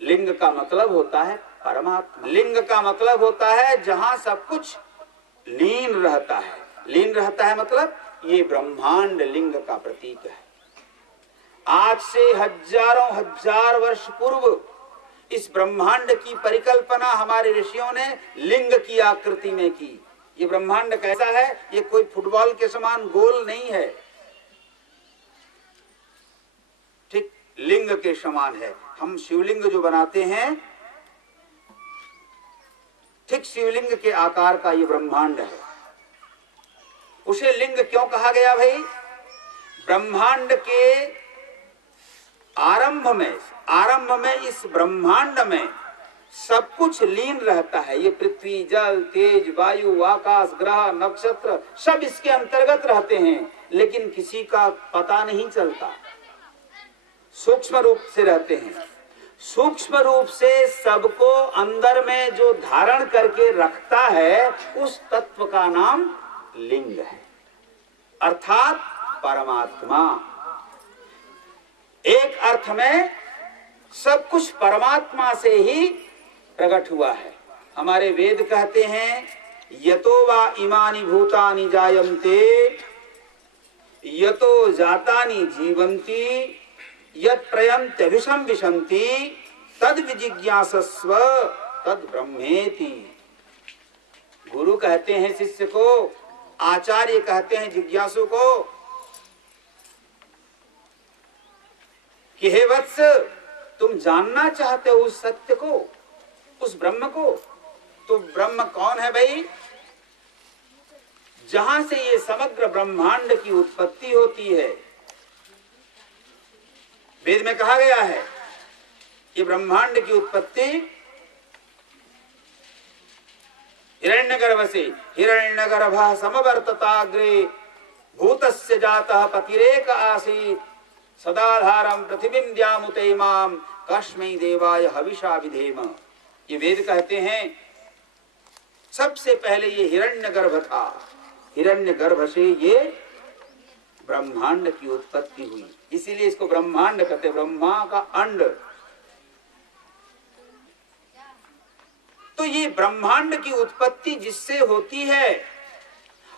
लिंग का मतलब होता है परमात्मा। लिंग का मतलब होता है जहां सब कुछ लीन रहता है। लीन रहता है मतलब ये ब्रह्मांड लिंग का प्रतीक है। आज से हजारों हजार वर्ष पूर्व इस ब्रह्मांड की परिकल्पना हमारे ऋषियों ने लिंग की आकृति में की। ये ब्रह्मांड कैसा है? ये कोई फुटबॉल के समान गोल नहीं है, ठीक लिंग के समान है। हम शिवलिंग जो बनाते हैं, ठीक शिवलिंग के आकार का ये ब्रह्मांड है। उसे लिंग क्यों कहा गया भाई? ब्रह्मांड के आरंभ में इस ब्रह्मांड में सब कुछ लीन रहता है। ये पृथ्वी, जल, तेज, वायु, आकाश, ग्रह, नक्षत्र सब इसके अंतर्गत रहते हैं, लेकिन किसी का पता नहीं चलता। सूक्ष्म रूप से रहते हैं। सूक्ष्म रूप से सबको अंदर में जो धारण करके रखता है, उस तत्व का नाम लिंग है, अर्थात परमात्मा। एक अर्थ में सब कुछ परमात्मा से ही प्रकट हुआ है। हमारे वेद कहते हैं, यतो वा इमानि भूतानि जायन्ते यतो जातानि जीवन्ति यत् प्रयन्त्यभिशं विशन्ति तद विजिज्ञासस्व तद ब्रह्मेति। गुरु कहते हैं शिष्य को, आचार्य कहते हैं जिज्ञासु को कि हे वत्स, तुम जानना चाहते हो उस सत्य को, उस ब्रह्म को। तो ब्रह्म कौन है भाई? जहां से ये समग्र ब्रह्मांड की उत्पत्ति होती है। वेद में कहा गया है कि ब्रह्मांड की उत्पत्ति हिरण्यगर्भ से। हिरण्यगर्भः समवर्तताग्रे भूतस्य जातः पतिरेक आसीत् सदाधारम पृथ्वीं द्यामुते माम कस्मै देवाय हविषा विधेम। ये वेद कहते हैं सबसे पहले ये हिरण्यगर्भ था। हिरण्यगर्भ से ये ब्रह्मांड की उत्पत्ति हुई, इसीलिए इसको ब्रह्मांड कहते, ब्रह्मा का अंड। तो ये ब्रह्मांड की उत्पत्ति जिससे होती है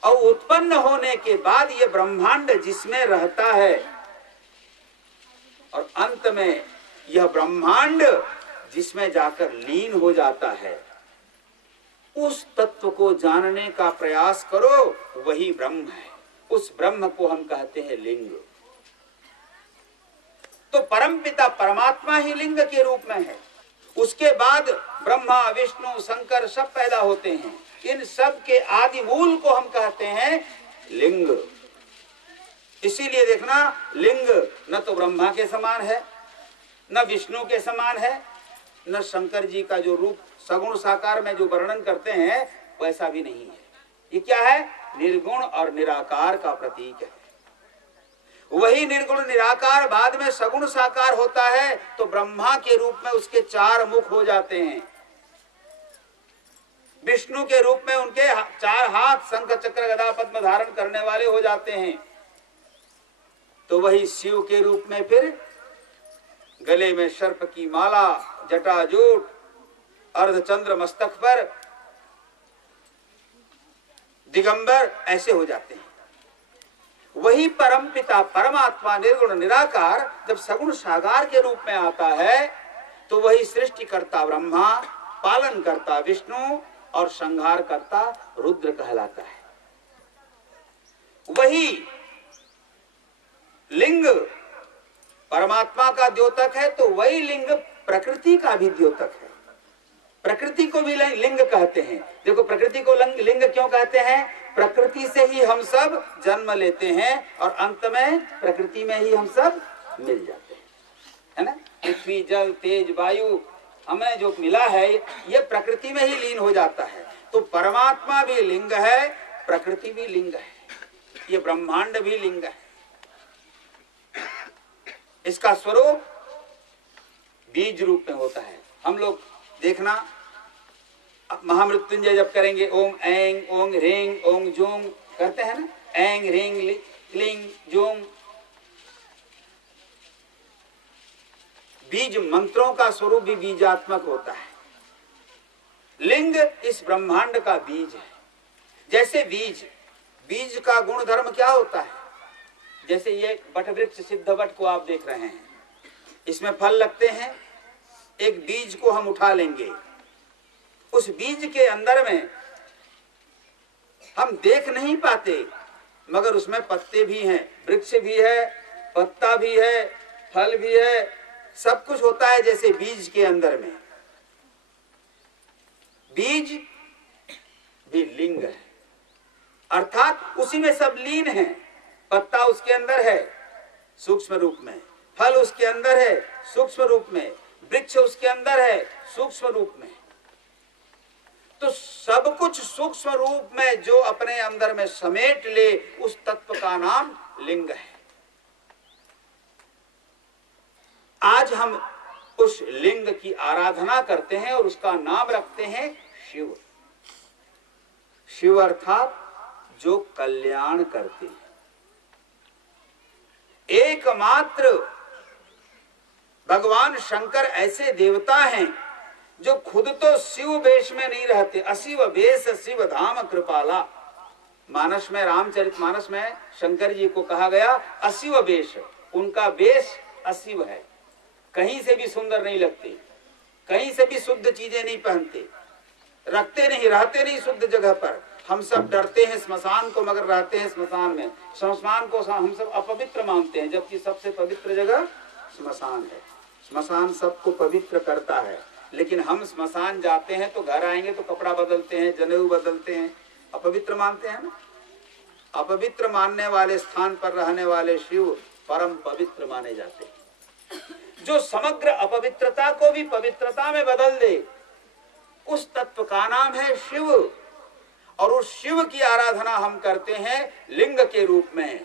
और उत्पन्न होने के बाद ये ब्रह्मांड जिसमें रहता है, और अंत में यह ब्रह्मांड जिसमें जाकर लीन हो जाता है, उस तत्व को जानने का प्रयास करो, वही ब्रह्म है। उस ब्रह्म को हम कहते हैं लिंग। तो परमपिता परमात्मा ही लिंग के रूप में है। उसके बाद ब्रह्मा, विष्णु, शंकर सब पैदा होते हैं। इन सब के आदि मूल को हम कहते हैं लिंग। इसीलिए देखना, लिंग न तो ब्रह्मा के समान है, न विष्णु के समान है, न शंकर जी का जो रूप सगुण साकार में जो वर्णन करते हैं वैसा भी नहीं है। ये क्या है? निर्गुण और निराकार का प्रतीक है। वही निर्गुण निराकार बाद में सगुण साकार होता है, तो ब्रह्मा के रूप में उसके 4 मुख हो जाते हैं। विष्णु के रूप में उनके 4 हाथ शंख चक्र गदा पद्म धारण करने वाले हो जाते हैं। तो वही शिव के रूप में फिर गले में सर्प की माला, जटाजूट, अर्धचंद्र मस्तक पर, दिगंबर ऐसे हो जाते हैं। वही परमपिता परमात्मा निर्गुण निराकार जब सगुण साकार के रूप में आता है, तो वही सृष्टिकर्ता ब्रह्मा, पालन करता विष्णु और संहार करता रुद्र कहलाता है। वही लिंग परमात्मा का द्योतक है, तो वही लिंग प्रकृति का भी द्योतक है। प्रकृति को भी लिंग कहते हैं। देखो, प्रकृति को लिंग क्यों कहते हैं? प्रकृति से ही हम सब जन्म लेते हैं और अंत में प्रकृति में ही हम सब मिल जाते हैं, है ना। पृथ्वी, जल, तेज, वायु हमें जो मिला है, ये प्रकृति में ही लीन हो जाता है। तो परमात्मा भी लिंग है, प्रकृति भी लिंग है, ये ब्रह्मांड भी लिंग है। इसका स्वरूप बीज रूप में होता है। हम लोग देखना, महामृत्युंजय जब करेंगे, ओम ऐंग ओंग ह्रींग ओंग जूंग करते हैं ना, ऐंग ह्रींग क्लींग जूंग। बीज मंत्रों का स्वरूप भी बीजात्मक होता है। लिंग इस ब्रह्मांड का बीज है। जैसे बीज का गुण धर्म क्या होता है? जैसे ये बट वृक्ष सिद्ध बट को आप देख रहे हैं, इसमें फल लगते हैं। एक बीज को हम उठा लेंगे, उस बीज के अंदर में हम देख नहीं पाते, मगर उसमें पत्ते भी हैं, वृक्ष भी है, पत्ता भी है, फल भी है, सब कुछ होता है जैसे बीज के अंदर में। बीज भी लिंग है, अर्थात उसी में सब लीन है। पत्ता उसके अंदर है सूक्ष्म रूप में, फल उसके अंदर है सूक्ष्म रूप में, वृक्ष उसके अंदर है सूक्ष्म रूप में। तो सब कुछ सूक्ष्म रूप में जो अपने अंदर में समेट ले, उस तत्व का नाम लिंग है। आज हम उस लिंग की आराधना करते हैं और उसका नाम रखते हैं शिव। शिव अर्थात जो कल्याण करते हैं। एकमात्र भगवान शंकर ऐसे देवता हैं जो खुद तो शिव वेश में नहीं रहते। अशिव वेश शिव धाम कृपाला, मानस में, रामचरितमानस में शंकर जी को कहा गया अशिव वेश। उनका वेश अशिव है, कहीं से भी सुंदर नहीं लगते, कहीं से भी शुद्ध चीजें नहीं पहनते, रखते नहीं, रहते नहीं शुद्ध जगह पर। हम सब डरते हैं स्मशान को, मगर रहते हैं स्मशान में। स्मशान को हम सब अपवित्र मानते हैं, जबकि सबसे पवित्र जगह स्मशान है। स्मशान सबको पवित्र करता है, लेकिन हम स्मशान जाते हैं तो घर आएंगे तो कपड़ा बदलते हैं, जनेऊ बदलते हैं, अपवित्र मानते हैं ना। अपवित्र मानने वाले स्थान पर रहने वाले शिव परम पवित्र माने जाते हैं। जो समग्र अपवित्रता को भी पवित्रता में बदल दे, उस तत्व का नाम है शिव। और उस शिव की आराधना हम करते हैं लिंग के रूप में।